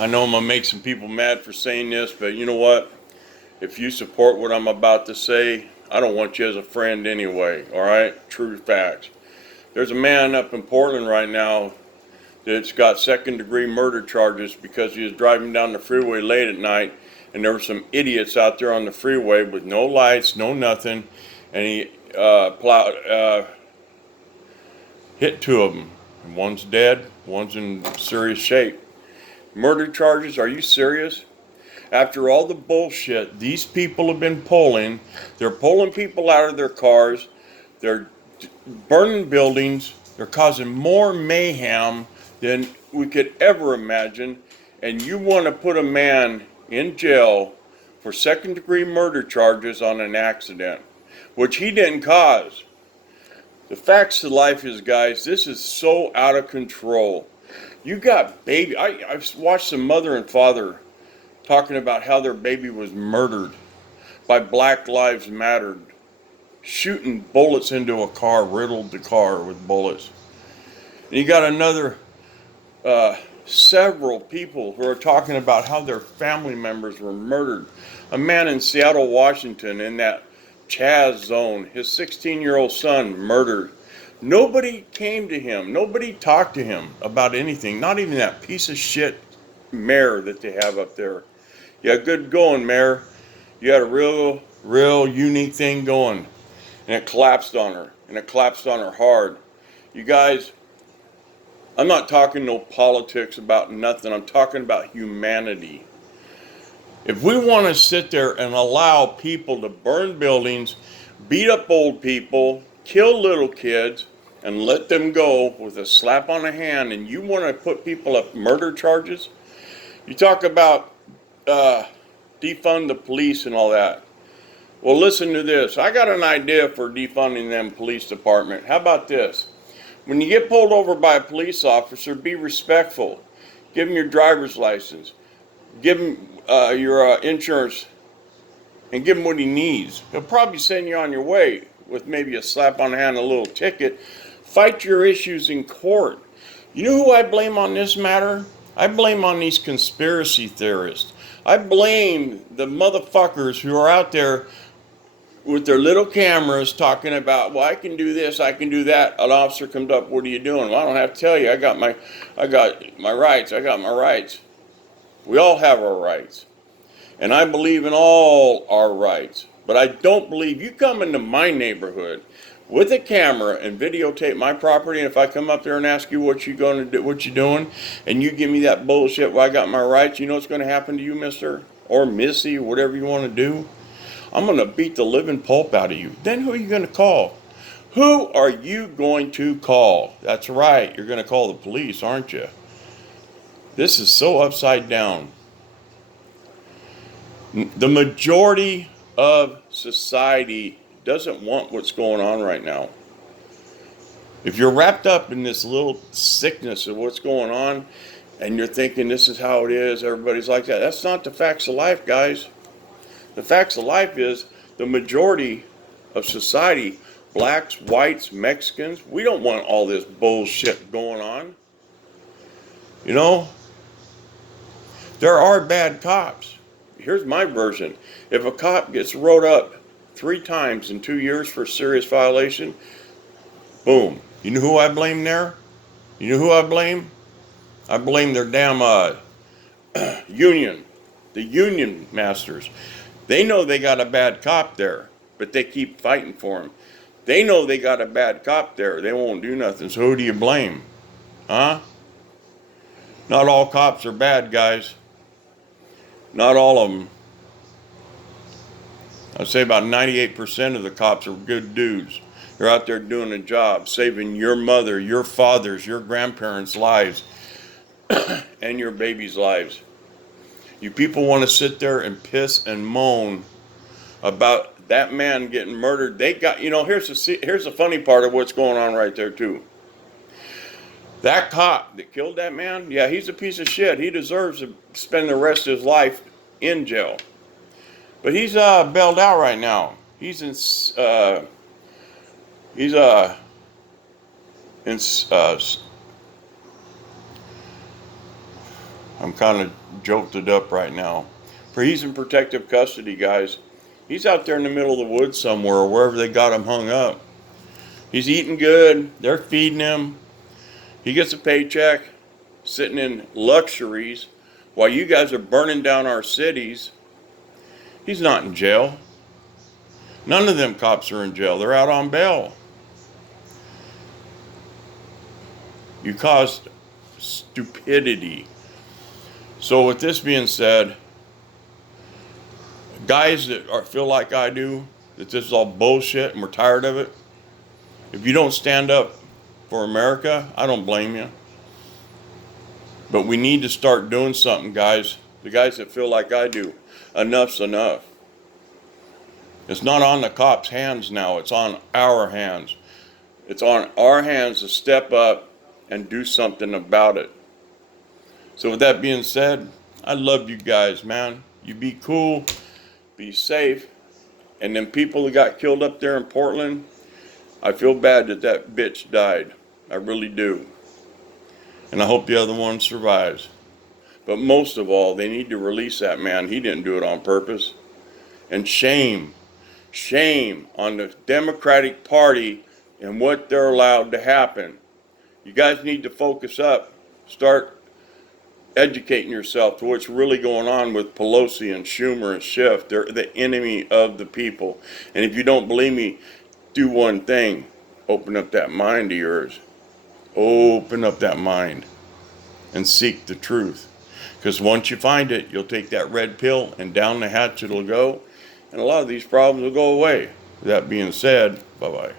I know I'm going to make some people mad for saying this, but you know what? If you support what I'm about to say, I don't want you as a friend anyway, all right? True facts. There's a man up in Portland right now that's got second-degree murder charges because he was driving down the freeway late at night, and there were some idiots out there on the freeway with no lights, no nothing, and he hit two of them. And one's dead, one's in serious shape. Murder charges? Are you serious? After all the bullshit these people have been pulling, they're pulling people out of their cars, they're burning buildings, they're causing more mayhem than we could ever imagine, and you want to put a man in jail for second-degree murder charges on an accident, which he didn't cause. The facts of life is, guys, this is so out of control. You got baby. I've watched some mother and father talking about how their baby was murdered by Black Lives Matter, shooting bullets into a car, riddled the car with bullets. And you got another several people who are talking about how their family members were murdered. A man in Seattle, Washington, in that Chaz zone, his 16-year-old son murdered. Nobody came to him. Nobody talked to him about anything. Not even that piece of shit mayor that they have up there. Yeah, good going, mayor. You had a real unique thing going. And it collapsed on her. And it collapsed on her hard. You guys, I'm not talking no politics about nothing. I'm talking about humanity. If we want to sit there and allow people to burn buildings, beat up old people, kill little kids, and let them go with a slap on the hand, and you want to put people up murder charges? You talk about defund the police and all that. Well, listen to this. I got an idea for defunding them police department. How about this? When you get pulled over by a police officer, be respectful. Give him your driver's license. Give him your insurance, and give him what he needs. He'll probably send you on your way with maybe a slap on the hand and a little ticket. Fight your issues in court. You know who I blame on this matter? I blame on these conspiracy theorists. I blame the motherfuckers who are out there with their little cameras talking about, well, I can do this, I can do that. An officer comes up, what are you doing? Well, I don't have to tell you, I got my rights, I got my rights. We all have our rights. And I believe in all our rights. But I don't believe you come into my neighborhood with a camera and videotape my property, and if I come up there and ask you what you going to do, what you doing, and you give me that bullshit, well, I got my rights, you know what's going to happen to you, mister? Or missy, whatever you want to do? I'm going to beat the living pulp out of you. Then who are you going to call? Who are you going to call? That's right, you're going to call the police, aren't you? This is so upside down. The majority of society doesn't want what's going on right now. If you're wrapped up in this little sickness of what's going on, and you're thinking this is how it is, everybody's like that, that's not the facts of life, guys. The facts of life is the majority of society, blacks, whites, Mexicans, we don't want all this bullshit going on. You know, there are bad cops. Here's my version. If a cop gets wrote up 3 times in 2 years for a serious violation, boom. You know who I blame there? You know who I blame? I blame their damn union. The union masters. They know they got a bad cop there, but they keep fighting for him. They know they got a bad cop there. They won't do nothing. So who do you blame? Huh? Not all cops are bad, guys. Not all of them. I'd say about 98% of the cops are good dudes. They're out there doing a job, saving your mother, your father's, your grandparents' lives, and your babies' lives. You people want to sit there and piss and moan about that man getting murdered. They got, you know, here's the funny part of what's going on right there too. That cop that killed that man, yeah, he's a piece of shit. He deserves to spend the rest of his life in jail. But he's bailed out right now. He's in I'm kind of jolted up right now. For he's in protective custody, guys. He's out there in the middle of the woods somewhere, or wherever they got him hung up. He's eating good. They're feeding him. He gets a paycheck, sitting in luxuries, while you guys are burning down our cities. He's not in jail. None of them cops are in jail. They're out on bail. You caused stupidity. So with this being said, guys that feel like I do, that this is all bullshit and we're tired of it, if you don't stand up for America, I don't blame you. But we need to start doing something, guys. The guys that feel like I do, enough's enough. It's not on the cops' hands now, it's on our hands. It's on our hands to step up and do something about it. So with that being said, I love you guys, man. You be cool, be safe. And then people that got killed up there in Portland, I feel bad that that bitch died. I really do. And I hope the other one survives. But most of all, they need to release that man. He didn't do it on purpose. And shame on the Democratic Party and what they're allowed to happen. You guys need to focus up. Start educating yourself to what's really going on with Pelosi and Schumer and Schiff. They're the enemy of the people. And if you don't believe me, do one thing. Open up that mind of yours. Open up that mind and seek the truth. Because once you find it, you'll take that red pill and down the hatch it'll go. And a lot of these problems will go away. That being said, bye-bye.